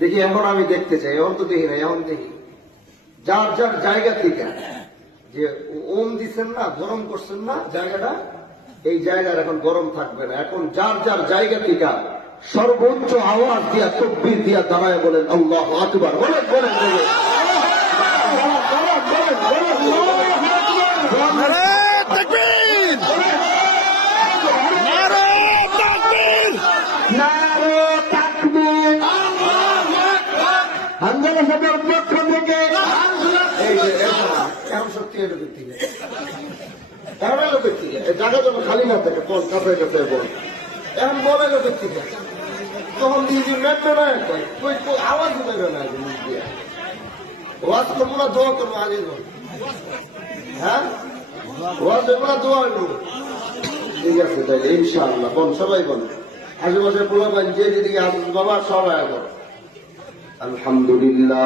দেখি এখন আমি দেখতে চাই, এখন তো দেখি না, এখন দেখি যার যার জায়গা থেকে যে ওম দিচ্ছেন না, গরম করছেন না জায়গাটা, এই জায়গার এখন গরম থাকবে না। এখন যার যার জায়গা থেকে সর্বোচ্চ আওয়াজ দিয়া তকবীর দিয়া দাঁড়ায় বলেন আল্লাহু আকবার, বলেন বলেন বলেন। এখন সত্যি এলো ব্যক্তিকে, এখন এলো ব্যক্তিকে, জায়গা যখন খালি না থাকে ফোন কাছে কাছে বল, এখন বল এলো ব্যক্তিকে, তখন নিজে মেটবে না, আওয়াজ দেবে না মুখ দিয়ে। ওয়াজ করবো না, দোয়া করবো আগে, হ্যাঁ ওয়াজ দেবো না, দোয়া হইব। ঠিক আছে তাইলে ইনশাআল্লাহ বল, সবাই বল, আশেপাশে পোলা পান যে যেদিকে আসুন বাবা সবাই বল আলহামদুলিল্লাহ।